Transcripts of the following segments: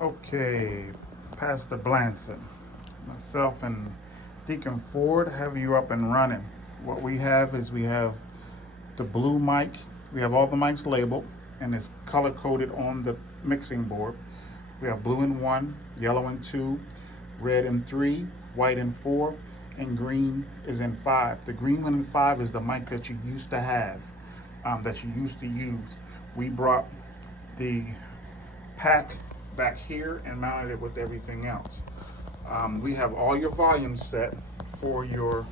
Okay, Pastor Blanson, myself and Deacon Ford have you up and running. What we have is we have the blue mic. We have all the mics labeled and it's color coded on the mixing board. We have blue in 1, yellow in 2, red in 3, white in 4, and green is in 5. The green one in 5 is the mic that you used to have, that you used to use. We brought the pack back here and mounted it with everything else. We have all your volumes set for your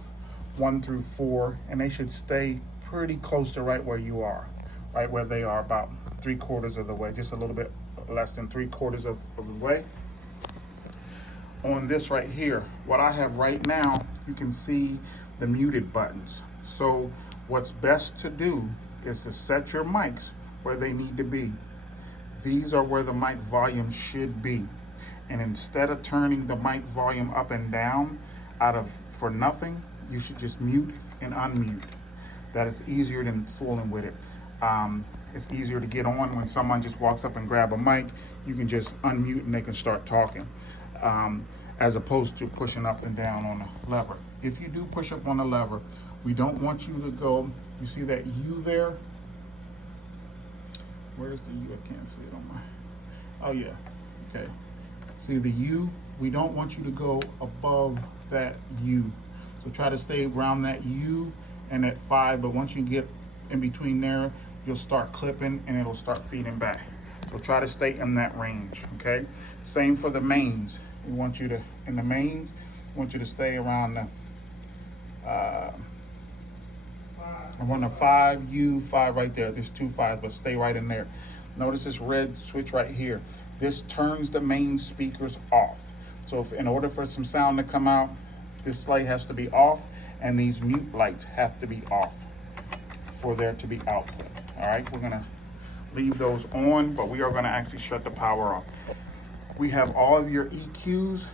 1 through 4, and they should stay pretty close to right where you are, right where they are, about 3/4 of the way, just a little bit less than 3/4 of the way. On this right here, what I have right now, you can see the muted buttons. So what's best to do is to set your mics where they need to be. These are where the mic volume should be. And instead of turning the mic volume up and down for nothing, you should just mute and unmute. That is easier than fooling with it. It's easier to get on when someone just walks up and grab a mic. You can just unmute and they can start talking, as opposed to pushing up and down on the lever. If you do push up on the lever, we don't want you to go, you see that U there? Where's the U? I can't see it on my, oh yeah, okay. See the U? We don't want you to go above that U. So try to stay around that U and that 5, but once you get in between there, you'll start clipping and it'll start feeding back. So try to stay in that range, okay? Same for the mains. We want you to, in the mains, we want you to stay around the, I'm on the 5, U, 5 right there. There's 2 5s, but stay right in there. Notice this red switch right here. This turns the main speakers off. So if, in order for some sound to come out, this light has to be off and these mute lights have to be off for there to be output. All right, we're gonna leave those on, but we are gonna actually shut the power off. We have all of your EQs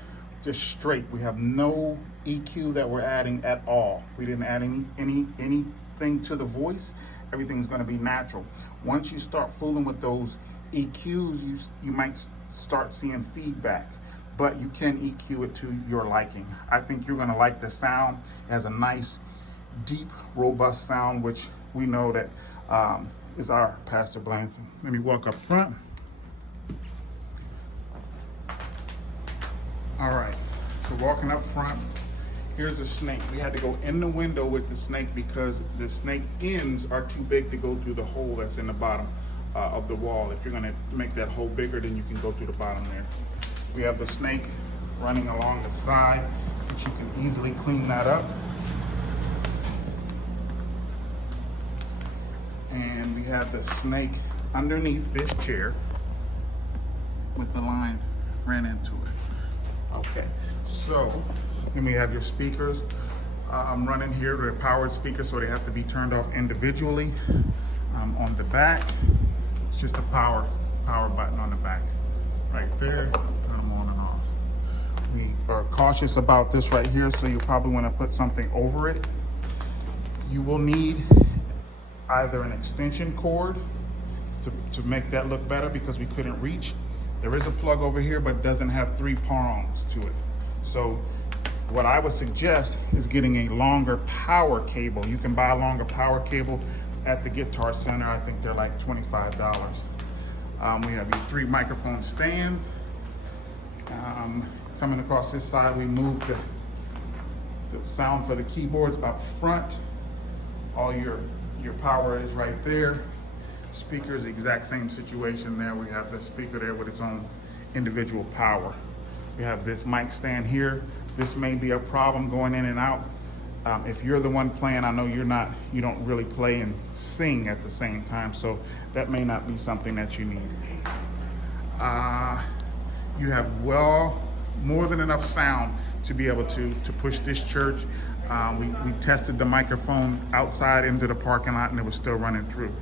just straight. We have no EQ that we're adding at all. We didn't add anything to the voice. Everything's gonna be natural. Once you start fooling with those EQs, you might start seeing feedback, but you can EQ it to your liking. I think you're gonna like the sound. It has a nice, deep, robust sound, which we know that is our Pastor Blanson. Let me walk up front. All right, so walking up front, here's a snake. We had to go in the window with the snake because the snake ends are too big to go through the hole that's in the bottom of the wall. If you're gonna make that hole bigger, then you can go through the bottom there. We have the snake running along the side, which you can easily clean that up. And we have the snake underneath this chair with the lines ran into it. Okay, so then we have your speakers. I'm running here. They're powered speakers, so they have to be turned off individually. On the back, it's just a power button on the back. Right there, turn them on and off. We are cautious about this right here, so you probably want to put something over it. You will need either an extension cord to make that look better because we couldn't reach. There is a plug over here, but it doesn't have 3 prongs to it. So what I would suggest is getting a longer power cable. You can buy a longer power cable at the Guitar Center. I think they're like $25. We have your 3 microphone stands. Coming across this side, we moved the sound for the keyboards up front. All your power is right there. Speakers, the exact same situation there. We have the speaker there with its own individual power. We have this mic stand here. This may be a problem going in and out. If you're the one playing, I know you don't really play and sing at the same time, so that may not be something that you need. You have more than enough sound to be able to push this church. We tested the microphone outside into the parking lot and it was still running through.